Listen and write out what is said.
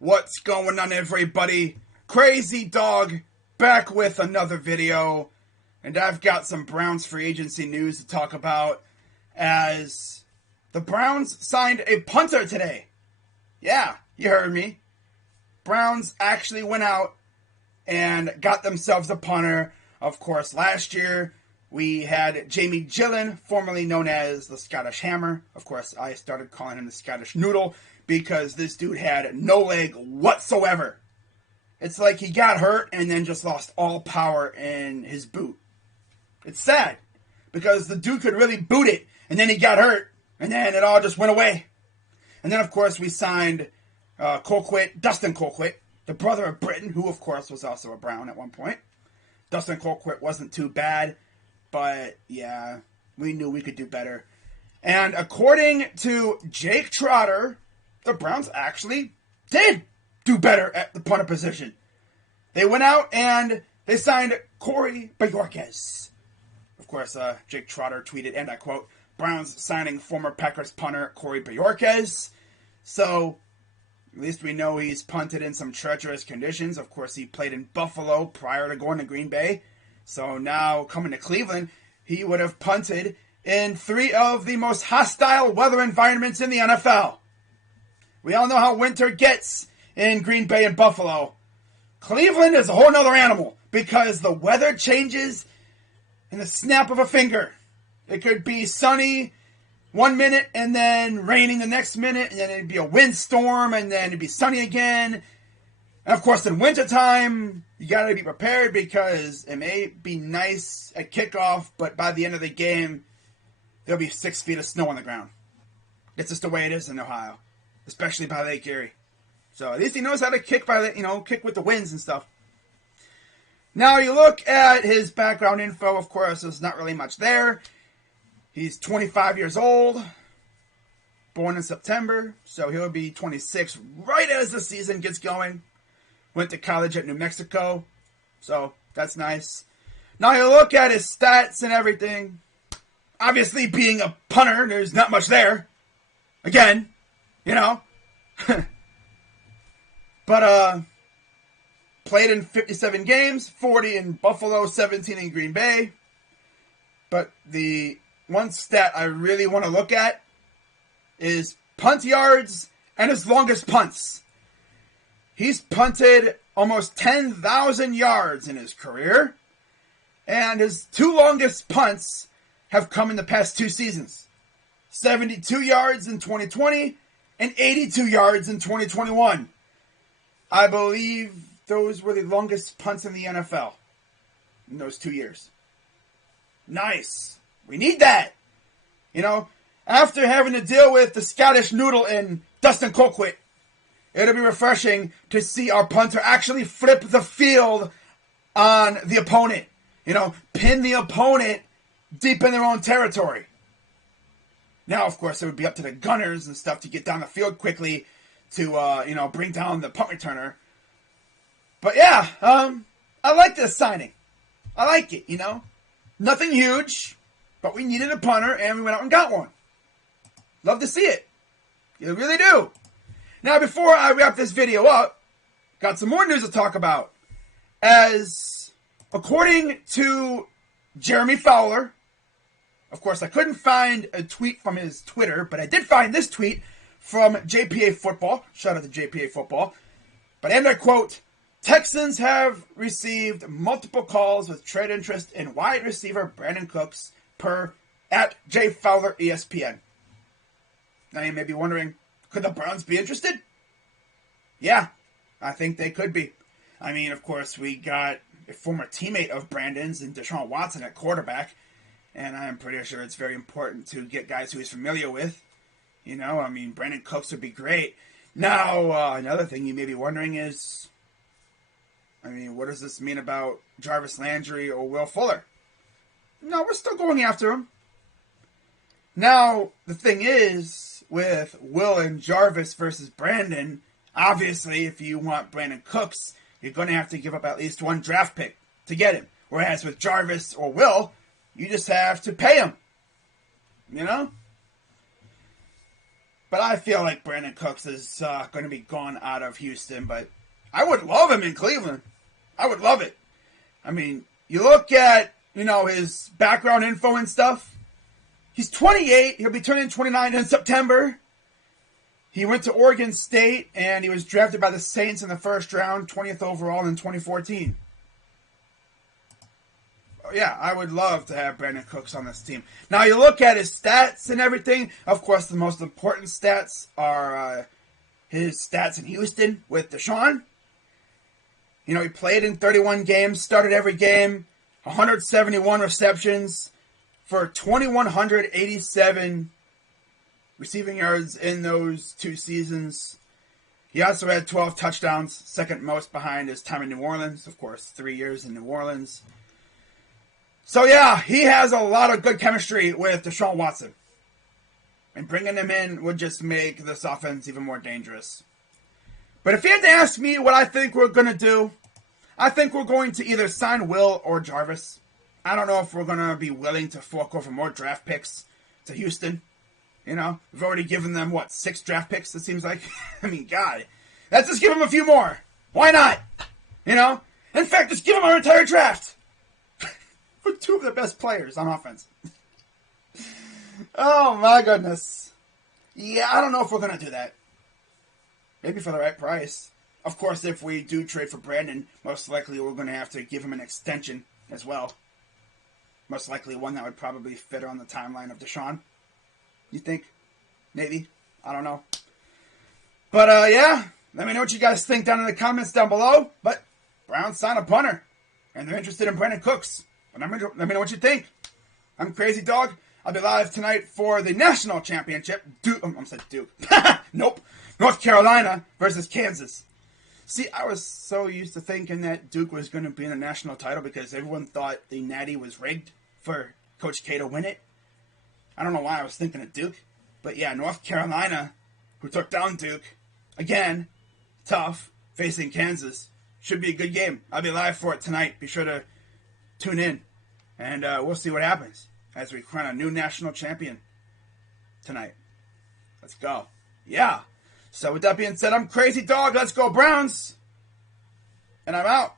What's going on, everybody? Crazy Dog back with another video, and I've got some Browns free agency news to talk about as the Browns signed a punter today. Yeah, you heard me. Browns actually went out and got themselves a punter. Of course, last year we had Jamie Gillen, formerly known as the Scottish Hammer. Of course, I started calling him the Scottish Noodle because this dude had no leg whatsoever. It's like he got hurt and then just lost all power in his boot. It's sad because the dude could really boot it, and then he got hurt, and then it all just went away. And then, of course, we signed Dustin Colquitt, the brother of Britain, who, of course, was also a Brown at one point. Dustin Colquitt wasn't too bad, but, yeah, we knew we could do better. And according to Jake Trotter, the Browns actually did do better at the punter position. They went out and they signed Corey Bojorquez. Of course, Jake Trotter tweeted, and I quote, "Browns signing former Packers punter Corey Bojorquez." So, at least we know he's punted in some treacherous conditions. Of course, he played in Buffalo prior to going to Green Bay. So now, coming to Cleveland, he would have punted in 3 of the most hostile weather environments in the NFL. We all know how winter gets in Green Bay and Buffalo. Cleveland is a whole nother animal because the weather changes in the snap of a finger. It could be sunny one minute and then raining the next minute, and then it'd be a windstorm, and then it'd be sunny again. And of course, in wintertime, you gotta be prepared because it may be nice at kickoff, but by the end of the game, there'll be 6 feet of snow on the ground. It's just the way it is in Ohio, especially by Lake Erie. So at least he knows how to kick kick with the winds and stuff. Now you look at his background info. Of course, there's not really much there. He's 25 years old, born in September, so he'll be 26 right as the season gets going. Went to college at New Mexico, so that's nice. Now you look at his stats and everything. Obviously, being a punter, there's not much there. Again, But, played in 57 games, 40 in Buffalo, 17 in Green Bay. But the one stat I really want to look at is punt yards and his longest punts. He's punted almost 10,000 yards in his career, and his 2 longest punts have come in the past 2 seasons. 72 yards in 2020 and 82 yards in 2021. I believe those were the longest punts in the NFL in those 2 years. Nice. We need that. After having to deal with the Scottish Noodle and Dustin Colquitt, it'll be refreshing to see our punter actually flip the field on the opponent. Pin the opponent deep in their own territory. Now, of course, it would be up to the gunners and stuff to get down the field quickly to, bring down the punt returner. But yeah, I like this signing. I like it, Nothing huge, but we needed a punter and we went out and got one. Love to see it. You really do. Now, before I wrap this video up, got some more news to talk about. As according to Jeremy Fowler, of course, I couldn't find a tweet from his Twitter, but I did find this tweet from JPA Football. Shout out to JPA Football. But, and I quote, "Texans have received multiple calls with trade interest in wide receiver Brandin Cooks per at J Fowler ESPN." Now you may be wondering, could the Browns be interested? Yeah, I think they could be. I mean, of course, we got a former teammate of Brandon's and Deshaun Watson at quarterback, and I'm pretty sure it's very important to get guys who he's familiar with. Brandin Cooks would be great. Now, another thing you may be wondering is, what does this mean about Jarvis, Landry, or Will Fuller? No, we're still going after him. Now, the thing is, with Will and Jarvis versus Brandon, obviously, if you want Brandin Cooks, you're going to have to give up at least 1 draft pick to get him. Whereas with Jarvis or Will, you just have to pay him. But I feel like Brandin Cooks is going to be gone out of Houston. But I would love him in Cleveland. I would love it. I mean, you look at, his background info and stuff. He's 28. He'll be turning 29 in September. He went to Oregon State, and he was drafted by the Saints in the first round, 20th overall in 2014. Yeah, I would love to have Brandin Cooks on this team. Now, you look at his stats and everything. Of course, the most important stats are his stats in Houston with Deshaun. He played in 31 games, started every game, 171 receptions for 2,187 receiving yards in those 2 seasons. He also had 12 touchdowns, second most behind his time in New Orleans. Of course, 3 years in New Orleans. So, yeah, he has a lot of good chemistry with Deshaun Watson. And bringing him in would just make this offense even more dangerous. But if you had to ask me what I think we're going to do, I think we're going to either sign Will or Jarvis. I don't know if we're going to be willing to fork over more draft picks to Houston. We've already given them, 6 draft picks, it seems like? I mean, God. Let's just give them a few more. Why not? In fact, just give them our entire draft. For 2 of the best players on offense. Oh, my goodness. Yeah, I don't know if we're going to do that. Maybe for the right price. Of course, if we do trade for Brandin, most likely we're going to have to give him an extension as well. Most likely one that would probably fit on the timeline of Deshaun. You think? Maybe. I don't know. But, yeah. Let me know what you guys think down in the comments down below. But Browns signed a punter. And they're interested in Brandin Cooks. But let me know what you think. I'm Crazy Dog. I'll be live tonight for the national championship. Duke. Nope. North Carolina versus Kansas. See, I was so used to thinking that Duke was going to be in the national title because everyone thought the Natty was rigged for Coach K to win it. I don't know why I was thinking of Duke. But yeah, North Carolina, who took down Duke, again, tough, facing Kansas. Should be a good game. I'll be live for it tonight. Be sure to tune in. And we'll see what happens as we crown a new national champion tonight. Let's go. Yeah. So with that being said, I'm Crazy Dog. Let's go Browns. And I'm out.